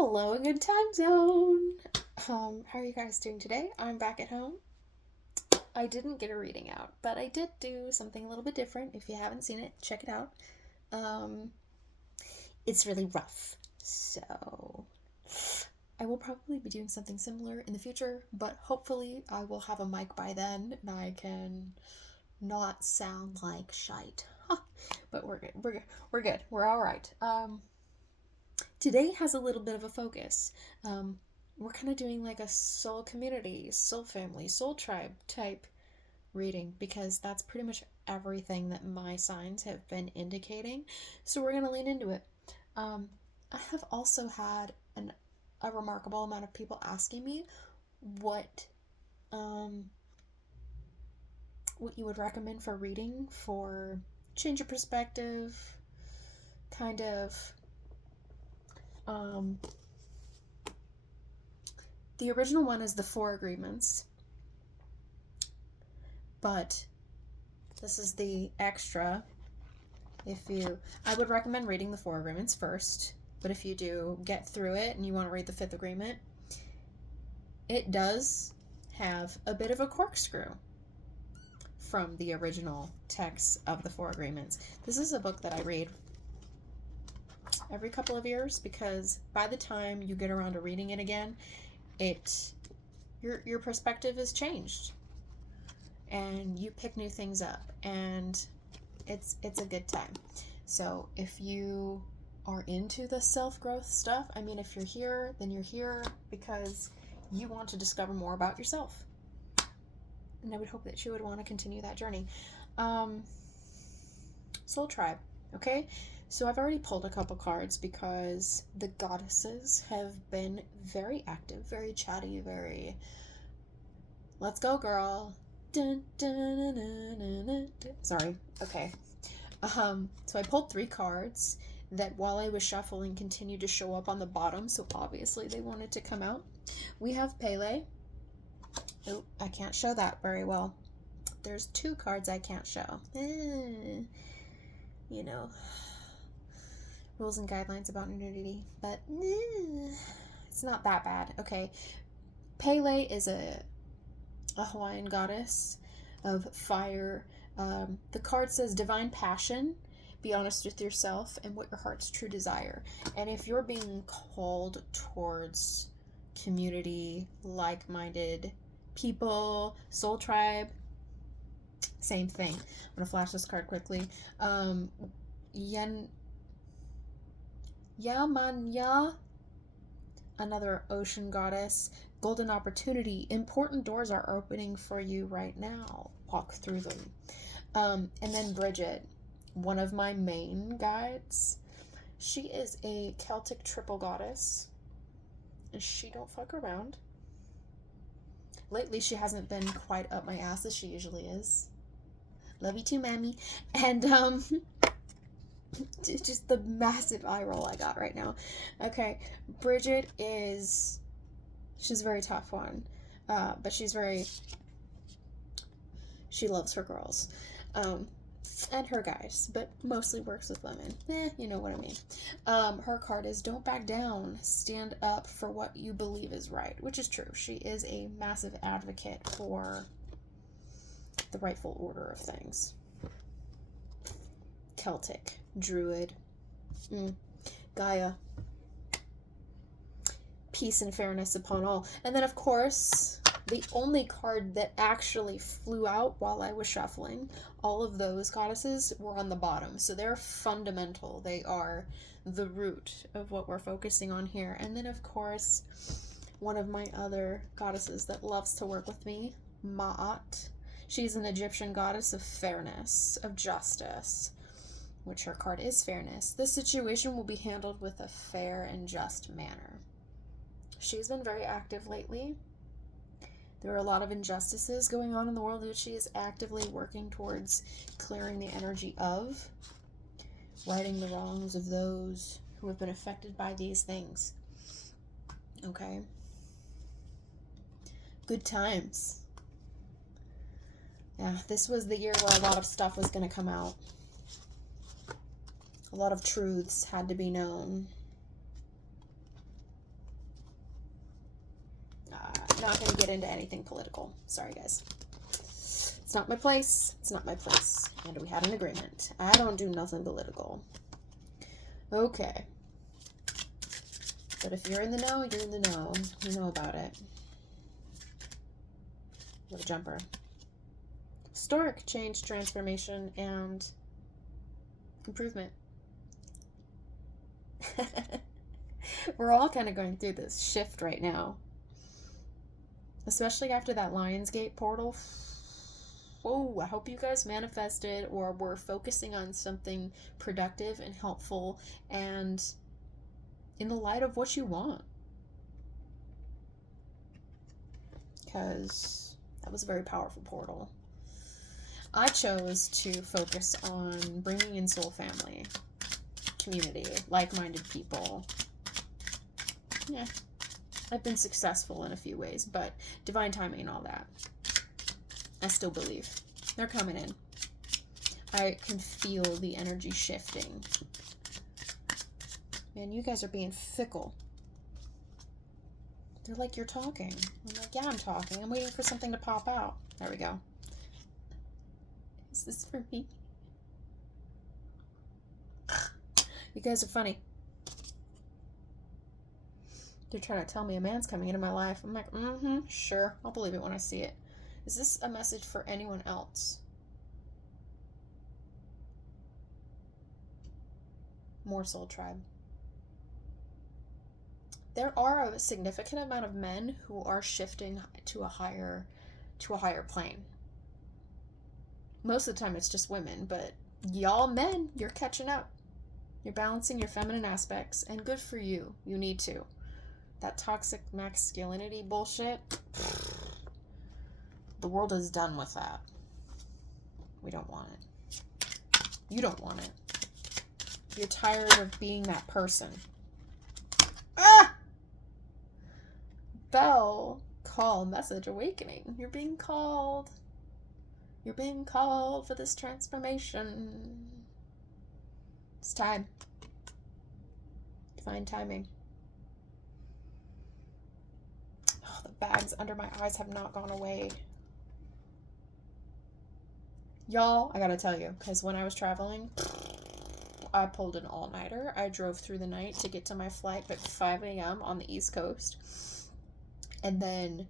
Hello, good time zone. How are you guys doing today? I'm back at home. I didn't get a reading out, but I did do something a little bit different. If you haven't seen it, check it out. Um, it's really rough, so I will probably be doing something similar in the future. But hopefully, I will have a mic by then, and I can not sound like shite. But we're good. We're good. We're all right. Today has a little bit of a focus. We're kind of doing like a soul community, soul family, soul tribe type reading because that's pretty much everything that my signs have been indicating. So we're going to lean into it. I have also had a remarkable amount of people asking me what um, what you would recommend for reading for change of perspective, kind of um, the original one is the Four Agreements, but this is the extra. I would recommend reading the Four Agreements first, but if you do get through it and you want to read the Fifth Agreement, it does have a bit of a corkscrew from the original text of the Four Agreements. This is a book that I read every couple of years because by the time you get around to reading it again, your perspective has changed and you pick new things up, and it's a good time. So if you are into the self-growth stuff, I mean, if you're here, then you're here because you want to discover more about yourself, and I would hope that you would want to continue that journey. Soul Tribe, okay? So I've already pulled a couple cards because the goddesses have been very active, very chatty, very let's go girl. Dun, dun, dun, dun, dun, dun. Sorry. Okay. So I pulled 3 cards that while I was shuffling continued to show up on the bottom, so obviously they wanted to come out. We have Pele. Oh, I can't show that very well. There's 2 cards I can't show. You know, rules and guidelines about nudity, but it's not that bad. Okay. Pele is a Hawaiian goddess of fire. The card says divine passion, be honest with yourself and what your heart's true desire. And if you're being called towards community, like-minded people, soul tribe, same thing. I'm going to flash this card quickly. Yamanya, another ocean goddess. Golden opportunity. Important doors are opening for you right now. Walk through them. And then Bridget, one of my main guides. She is a Celtic triple goddess. And she don't fuck around. Lately, she hasn't been quite up my ass as she usually is. Love you too, mammy. And, just the massive eye roll I got right now. Okay, Bridget she's a very tough one, but she loves her girls, and her guys, but mostly works with women. You know what I mean. Her card is don't back down, stand up for what you believe is right, which is true. She is a massive advocate for the rightful order of things. Celtic, Druid, Gaia, peace and fairness upon all. And then, of course, the only card that actually flew out while I was shuffling, all of those goddesses were on the bottom. So they're fundamental. They are the root of what we're focusing on here. And then, of course, one of my other goddesses that loves to work with me, Ma'at. She's an Egyptian goddess of fairness, of justice, which her card is fairness. This situation will be handled with a fair and just manner. She's been very active lately. There are a lot of injustices going on in the world that she is actively working towards clearing the energy of, righting the wrongs of those who have been affected by these things. Okay? Good times. Yeah, this was the year where a lot of stuff was going to come out. A lot of truths had to be known. get into anything political. Sorry, guys. It's not my place. It's not my place. And we had an agreement. I don't do nothing political. Okay. But if you're in the know, you're in the know. You know about it. What a jumper. Historic change, transformation, and improvement. We're all kind of going through this shift right now. Especially after that Lionsgate portal. Oh, I hope you guys manifested or were focusing on something productive and helpful and in the light of what you want. Because that was a very powerful portal. I chose to focus on bringing in soul family, community, like-minded people. Yeah, I've been successful in a few ways, but divine timing and all that, I still believe. They're coming in. I can feel the energy shifting. Man, you guys are being fickle. They're like, you're talking. I'm like, yeah, I'm talking. I'm waiting for something to pop out. There we go. Is this for me? You guys are funny. They're trying to tell me a man's coming into my life. I'm like, sure. I'll believe it when I see it. Is this a message for anyone else? More soul tribe. There are a significant amount of men who are shifting to a higher plane. Most of the time it's just women, but y'all men, you're catching up. You're balancing your feminine aspects, and good for you. You need to. That toxic masculinity bullshit, the world is done with that. We don't want it. You don't want it. You're tired of being that person. Ah! Bell, call, message, awakening. You're being called. You're being called for this transformation. It's time. Divine timing. Oh, the bags under my eyes have not gone away. Y'all, I gotta tell you, because when I was traveling, I pulled an all-nighter. I drove through the night to get to my flight at 5 a.m. on the East Coast. And then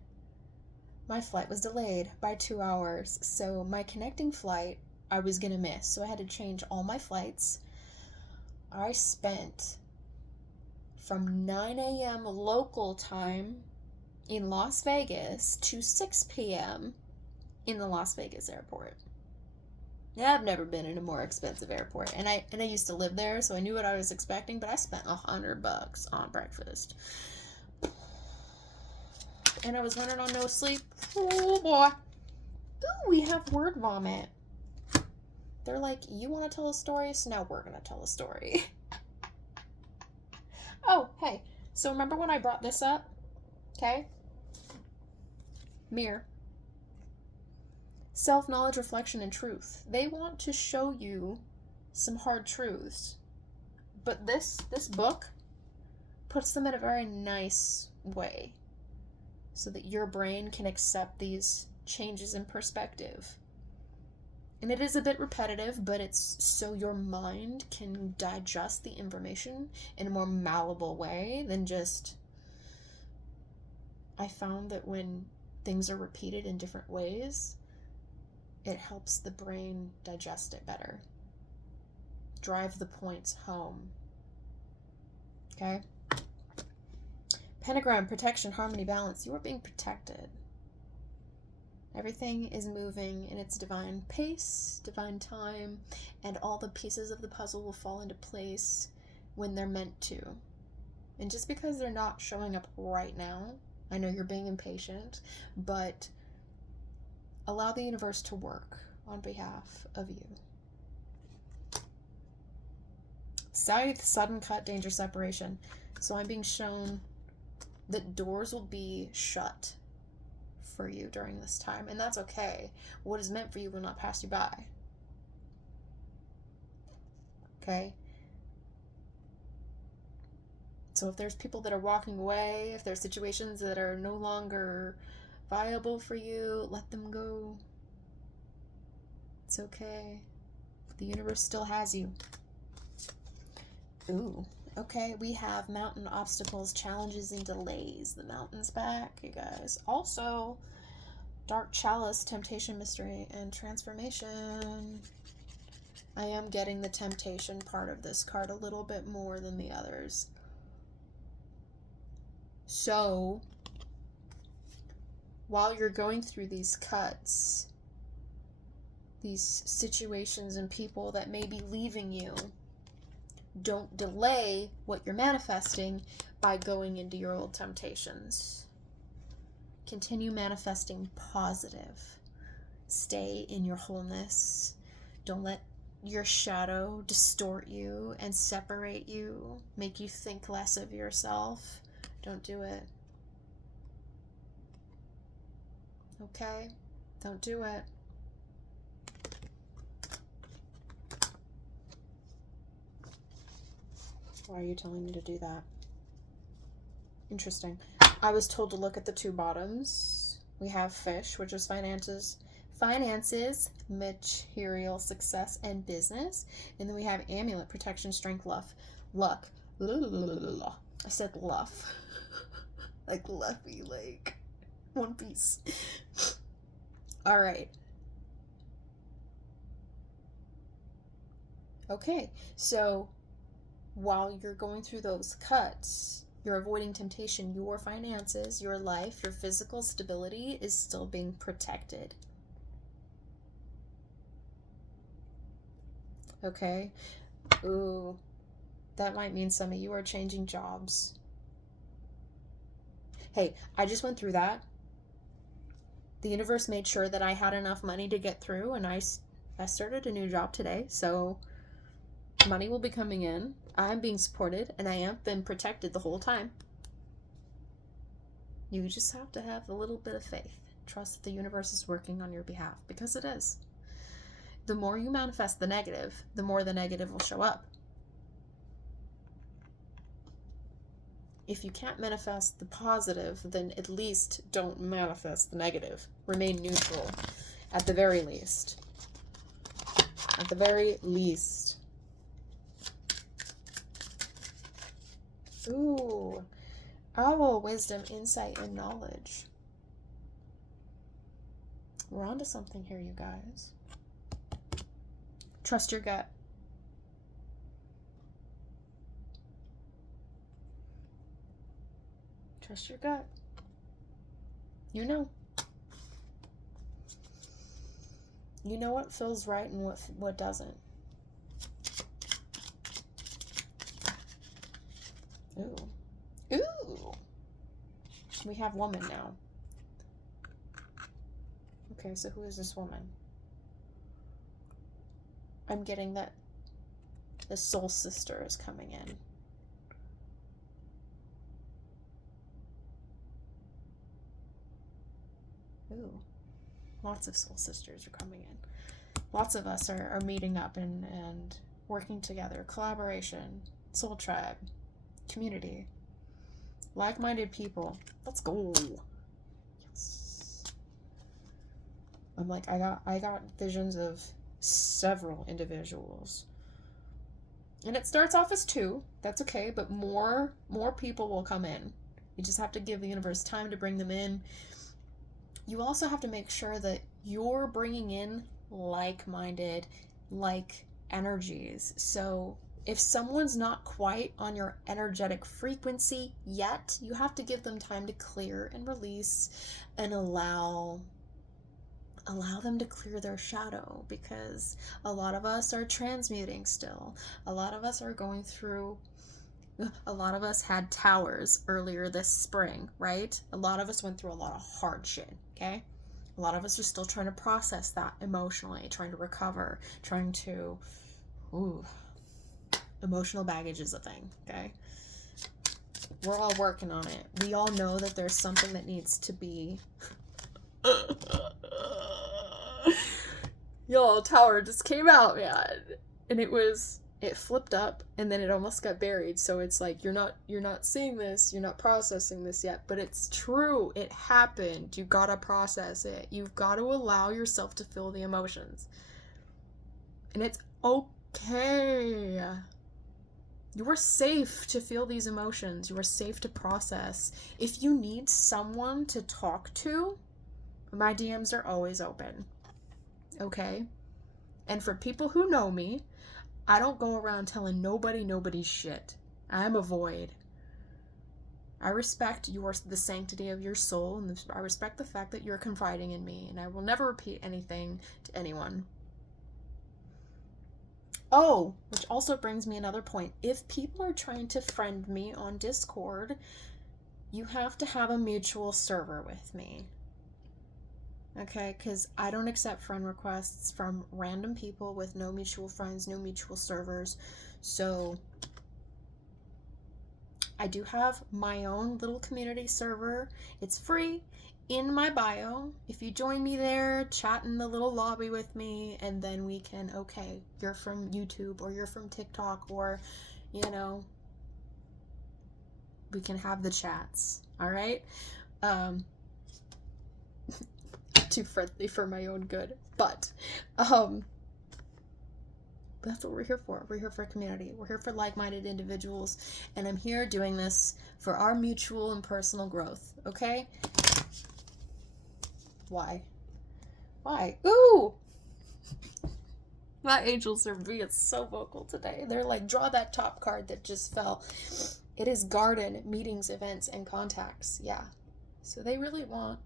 my flight was delayed by 2 hours. So my connecting flight, I was gonna miss. So I had to change all my flights. I spent from 9 a.m. local time in Las Vegas to 6 p.m. in the Las Vegas airport. Yeah, I've never been in a more expensive airport, and I used to live there, so I knew what I was expecting, but I spent $100 on breakfast. And I was running on no sleep. Oh boy. Ooh, we have word vomit. They're like, you want to tell a story? So now we're going to tell a story. Oh, hey. So remember when I brought this up? Okay. Mirror. Self-knowledge, reflection, and truth. They want to show you some hard truths. But this book puts them in a very nice way so that your brain can accept these changes in perspective. And it is a bit repetitive, but it's so your mind can digest the information in a more malleable way than just... I found that when things are repeated in different ways, it helps the brain digest it better. Drive the points home. Okay? Pentagram, protection, harmony, balance. You are being protected. Everything is moving in its divine pace, divine time, and all the pieces of the puzzle will fall into place when they're meant to. And just because they're not showing up right now, I know you're being impatient, but allow the universe to work on behalf of you. Scythe, sudden cut, danger, separation. So I'm being shown that doors will be shut for you during this time, and that's okay. What is meant for you will not pass you by. Okay? So if there's people that are walking away, if there's situations that are no longer viable for you, let them go. It's okay. The universe still has you. Ooh, okay, we have mountain obstacles, challenges, and delays. The mountain's back, you guys. Also, dark chalice, temptation, mystery, and transformation. I am getting the temptation part of this card a little bit more than the others. So, while you're going through these cuts, these situations and people that may be leaving you, don't delay what you're manifesting by going into your old temptations. Continue manifesting positive. Stay in your wholeness. Don't let your shadow distort you and separate you, make you think less of yourself. Don't do it. Okay? Don't do it. Why are you telling me to do that? Interesting. I was told to look at the two bottoms. We have fish, which is finances, material success, and business. And then we have amulet, protection, strength, luck. I said luff. Like Luffy, like One Piece. All right. Okay, so while you're going through those cuts, you're avoiding temptation. Your finances, your life, your physical stability is still being protected. Okay? Ooh, that might mean some of you are changing jobs. Hey, I just went through that. The universe made sure that I had enough money to get through, and I started a new job today, so money will be coming in. I'm being supported, and I have been protected the whole time. You just have to have a little bit of faith. Trust that the universe is working on your behalf, because it is. The more you manifest the negative, the more the negative will show up. If you can't manifest the positive, then at least don't manifest the negative. Remain neutral, at the very least. At the very least. Ooh, owl, wisdom, insight, and knowledge. We're onto something here, you guys. Trust your gut. Trust your gut. You know. You know what feels right and what doesn't. Ooh. Ooh. We have woman now. Okay, so who is this woman? I'm getting that the soul sister is coming in. Ooh. Lots of soul sisters are coming in. Lots of us are meeting up and working together. Collaboration, soul tribe, community, like-minded people. Let's go. Yes. I'm like, I got visions of several individuals. And it starts off as 2. That's okay, but more people will come in. You just have to give the universe time to bring them in. You also have to make sure that you're bringing in like-minded, like energies. So if someone's not quite on your energetic frequency yet, you have to give them time to clear and release and allow them to clear their shadow, because a lot of us are transmuting still. A lot of us are going through, a lot of us had towers earlier this spring, right? A lot of us went through a lot of hard shit, okay? A lot of us are still trying to process that emotionally, trying to recover, trying to, emotional baggage is a thing, okay? We're all working on it. We all know that there's something that needs to be... Y'all, tower just came out, man. And it was it flipped up and then it almost got buried. So it's like you're not seeing this, you're not processing this yet, but it's true. It happened. You gotta process it. You've got to allow yourself to feel the emotions. And it's okay. You are safe to feel these emotions. You are safe to process. If you need someone to talk to, my DMs are always open. Okay? And for people who know me, I don't go around telling nobody's shit. I'm a void. I respect the sanctity of your soul, and I respect the fact that you're confiding in me, and I will never repeat anything to anyone. Oh, which also brings me another point. If people are trying to friend me on Discord, you have to have a mutual server with me. Okay, because I don't accept friend requests from random people with no mutual friends, no mutual servers. So I do have my own little community server. It's free in my bio. If you join me there, chat in the little lobby with me, and then we can, okay, you're from YouTube or you're from TikTok, or, you know, we can have the chats. All right? Too friendly for my own good, but that's what we're here for. We're here for a community. We're here for like-minded individuals, and I'm here doing this for our mutual and personal growth. Okay? Why? Ooh! My angels are being so vocal today. They're like, draw that top card that just fell. It is garden, meetings, events, and contacts. Yeah. So they really want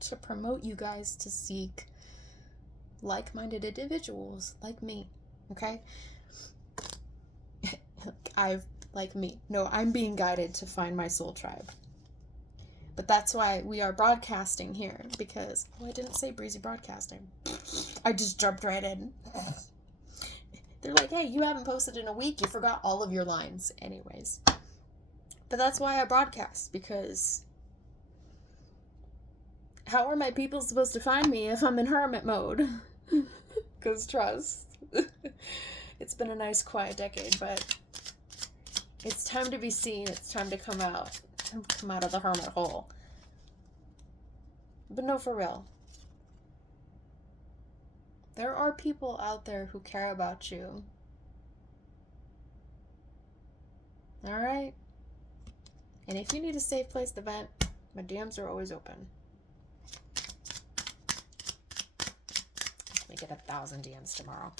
to promote you guys to seek like-minded individuals like me. Okay? I'm being guided to find my soul tribe. But that's why we are broadcasting here, because, I didn't say breezy broadcasting. I just jumped right in. They're like, hey, you haven't posted in a week, you forgot all of your lines. Anyways. But that's why I broadcast, because how are my people supposed to find me if I'm in hermit mode? Because trust. It's been a nice quiet decade, but it's time to be seen. It's time to come out of the hermit hole. But no, for real. There are people out there who care about you. Alright? And if you need a safe place to vent, my DMs are always open. Let me get 1,000 DMs tomorrow.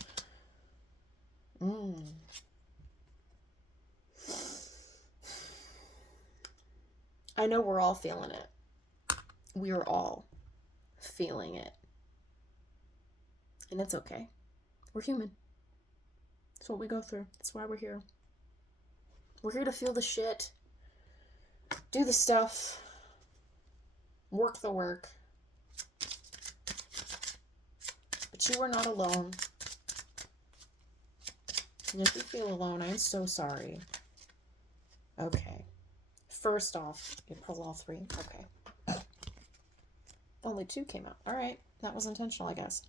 I know we're all feeling it. We are all feeling it. And it's okay. We're human. It's what we go through. That's why we're here. We're here to feel the shit, do the stuff, work the work. But you are not alone. And if you feel alone, I'm so sorry. Okay. First off, you pull all 3. Okay. Only 2 came out. Alright. That was intentional, I guess.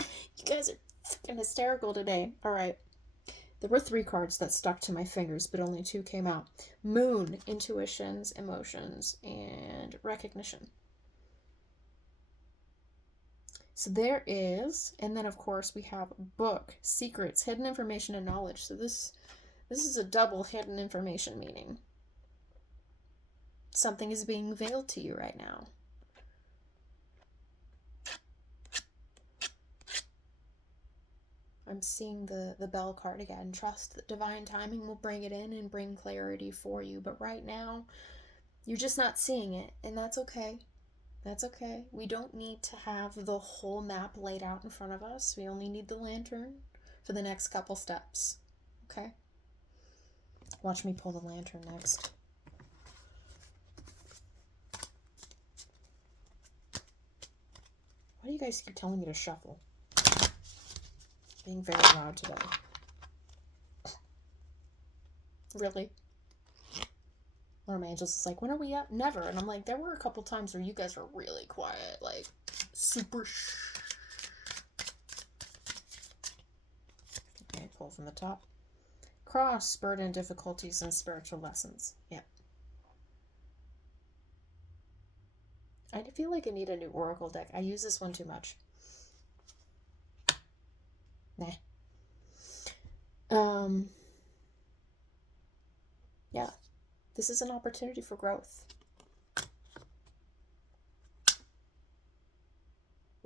You guys are fucking hysterical today. Alright. There were 3 cards that stuck to my fingers, but only 2 came out. Moon, intuitions, emotions, and recognition. So there is, and then of course we have book, secrets, hidden information, and knowledge. So this is a double hidden information meaning. Something is being veiled to you right now. I'm seeing the bell card again. Trust that divine timing will bring it in and bring clarity for you. But right now, you're just not seeing it. And that's okay. That's okay. We don't need to have the whole map laid out in front of us. We only need the lantern for the next couple steps. Okay? Watch me pull the lantern next. Why do you guys keep telling me to shuffle? Being very loud today. Really? One of my angels is like, when are we up? Never. And I'm like, there were a couple times where you guys were really quiet. Like, super shh. Okay, pull from the top. Cross, burden, difficulties, and spiritual lessons. Yep. I feel like I need a new oracle deck. I use this one too much. Nah. Yeah. This is an opportunity for growth.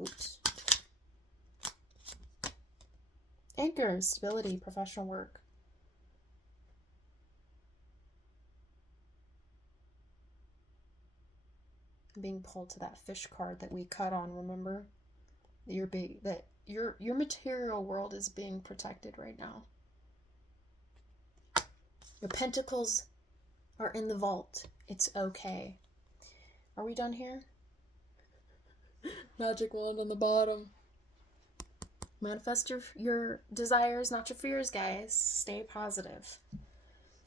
Oops. Anchor, stability, professional work. I'm being pulled to that fish card that we cut on, remember? That your material world is being protected right now. Your pentacles are in the vault. It's okay. Are we done here? Magic wand on the bottom. Manifest your desires, not your fears, guys. Stay positive.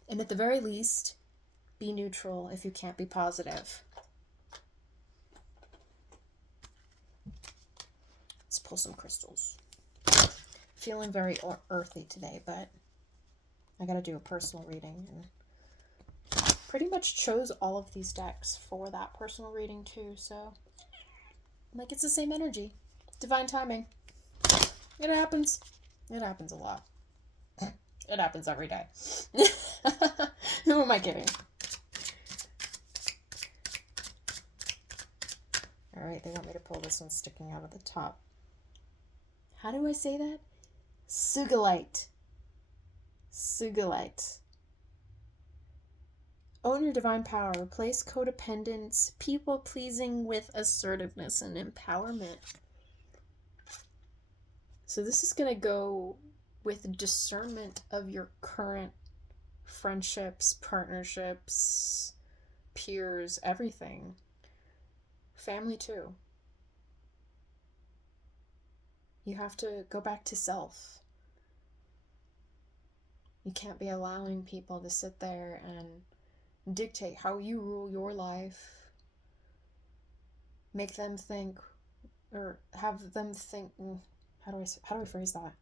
And at the very least, be neutral if you can't be positive. Let's pull some crystals. Feeling very earthy today, but I gotta do a personal reading. And pretty much chose all of these decks for that personal reading too, so like it's the same energy. Divine timing. It happens. It happens a lot. It happens every day. Who am I kidding? Alright, they want me to pull this one sticking out of the top. How do I say that? Sugalite. Sugalite. Own your divine power. Replace codependence, people-pleasing with assertiveness and empowerment. So this is going to go with discernment of your current friendships, partnerships, peers, everything. Family too. You have to go back to self. You can't be allowing people to sit there and dictate how you rule your life. Make them think, or have them think, how do I phrase that?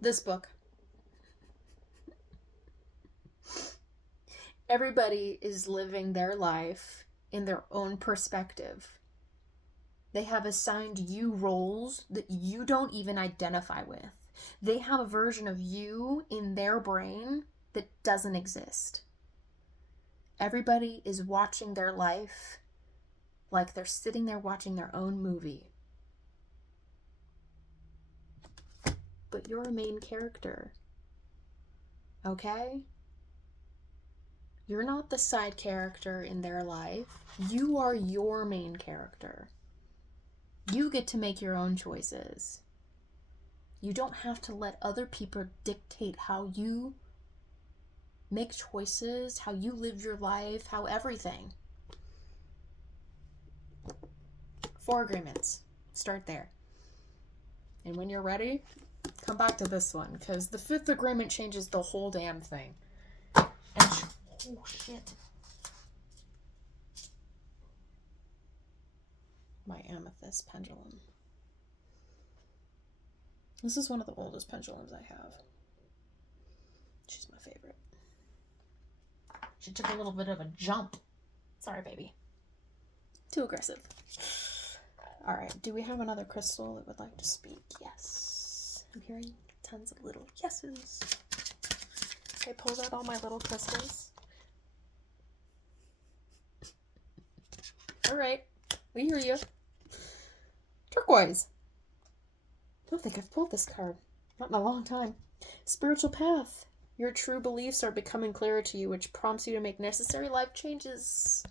This book. Everybody is living their life in their own perspective. They have assigned you roles that you don't even identify with. They have a version of you in their brain that doesn't exist. Everybody is watching their life like they're sitting there watching their own movie. But you're a main character. Okay? You're not the side character in their life. You are your main character. You get to make your own choices. You don't have to let other people dictate how you make choices, how you live your life, how everything. 4 agreements. Start there. And when you're ready, come back to this one, because the 5th agreement changes the whole damn thing. And oh, shit. My amethyst pendulum. This is one of the oldest pendulums I have. She's my favorite. She took a little bit of a jump. Sorry, baby. Too aggressive. Alright, do we have another crystal that would like to speak? Yes. I'm hearing tons of little yeses. Okay, pulls out all my little crystals. Alright, we hear you. Turquoise. I don't think I've pulled this card. Not in a long time. Spiritual path. Your true beliefs are becoming clearer to you, which prompts you to make necessary life changes.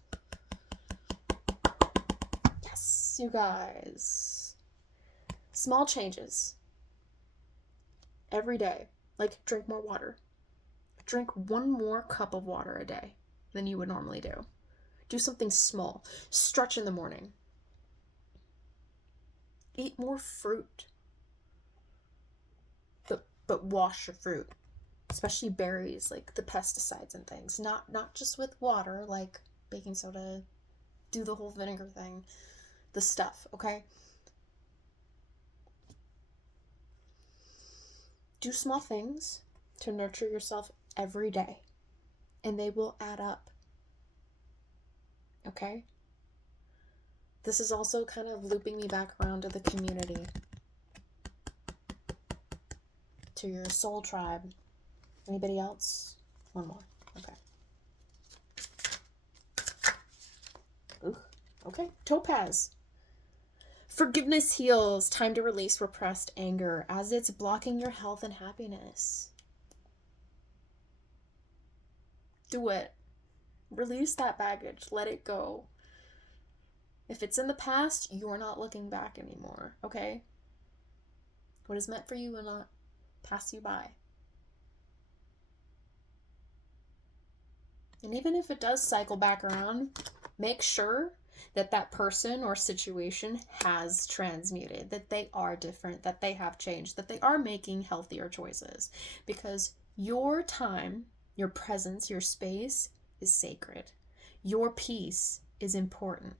Yes, you guys. Small changes. Every day. Like, drink more water. Drink 1 more cup of water a day than you would normally do. Do something small. Stretch in the morning. Eat more fruit. But wash your fruit. Especially berries, like the pesticides and things. Not just with water, like baking soda. Do the whole vinegar thing. the stuff, okay? Do small things to nurture yourself every day, and they will add up, okay? This is also kind of looping me back around to the community, to your soul tribe. Anybody else? One more. Okay. Ooh, okay. Topaz. Forgiveness heals. Time to release repressed anger as it's blocking your health and happiness. Do it. Release that baggage. Let it go. If it's in the past, you're not looking back anymore, okay? What is meant for you will not pass you by. And even if it does cycle back around, make sure that that person or situation has transmuted, that they are different, that they have changed, that they are making healthier choices. Because your time, your presence, your space is sacred. Your peace is important.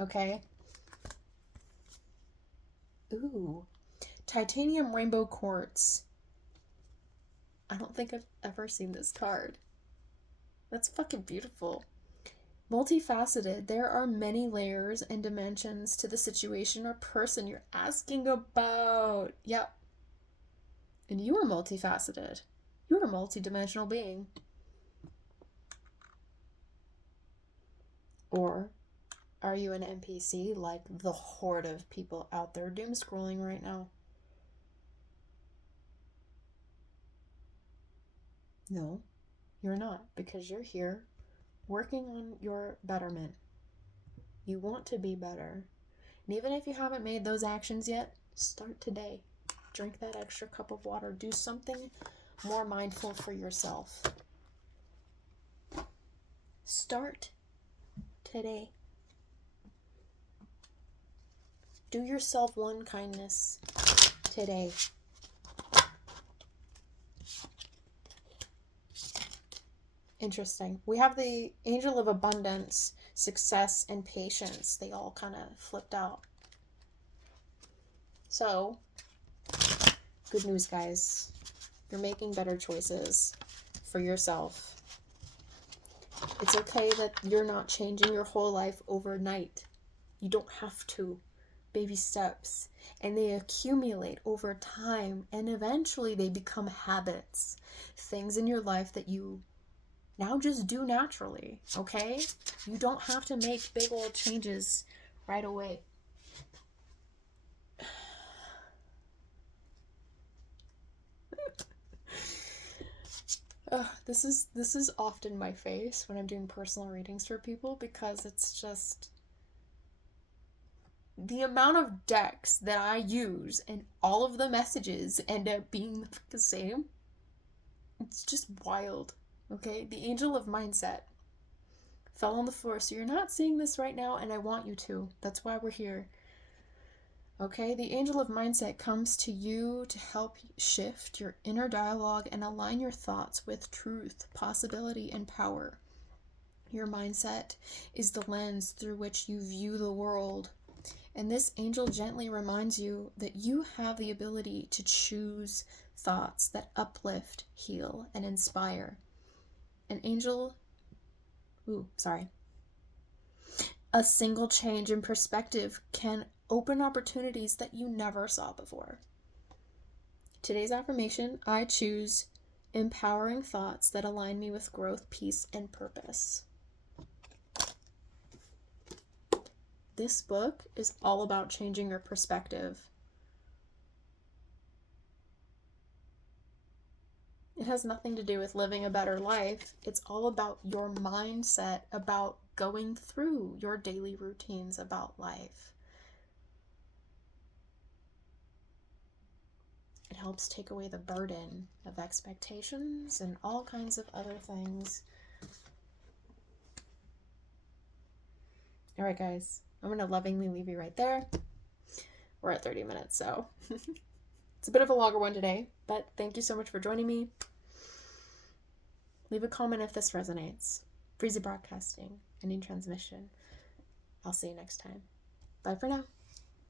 Okay? Ooh. Titanium rainbow quartz. I don't think I've ever seen this card. That's fucking beautiful. Multifaceted. There are many layers and dimensions to the situation or person you're asking about. Yep. And you are multifaceted. You're a multidimensional being. Or are you an NPC like the horde of people out there doom scrolling right now? No, you're not, because you're here working on your betterment. You want to be better. And even if you haven't made those actions yet, start today. Drink that extra cup of water. Do something more mindful for yourself. Start today. Do yourself one kindness today. Interesting. We have the Angel of Abundance, Success, and Patience. They all kind of flipped out. So, good news, guys. You're making better choices for yourself. It's okay that you're not changing your whole life overnight. You don't have to. Baby steps. And they accumulate over time. And eventually they become habits. Things in your life that you now just do naturally, okay? You don't have to make big old changes right away. This is often my face when I'm doing personal readings for people, because it's just the amount of decks that I use and all of the messages end up being the same. It's just wild. Okay, the Angel of Mindset fell on the floor. So you're not seeing this right now, and I want you to. That's why we're here. Okay, the Angel of Mindset comes to you to help shift your inner dialogue and align your thoughts with truth, possibility, and power. Your mindset is the lens through which you view the world. And this angel gently reminds you that you have the ability to choose thoughts that uplift, heal, and inspire. A single change in perspective can open opportunities that you never saw before. Today's affirmation: I choose empowering thoughts that align me with growth, peace, and purpose. This book is all about changing your perspective. It has nothing to do with living a better life. It's all about your mindset, about going through your daily routines, about life. It helps take away the burden of expectations and all kinds of other things. All right, guys, I'm going to lovingly leave you right there. We're at 30 minutes, so it's a bit of a longer one today, but thank you so much for joining me. Leave a comment if this resonates. Breezy Broadcasting, ending transmission. I'll see you next time. Bye for now.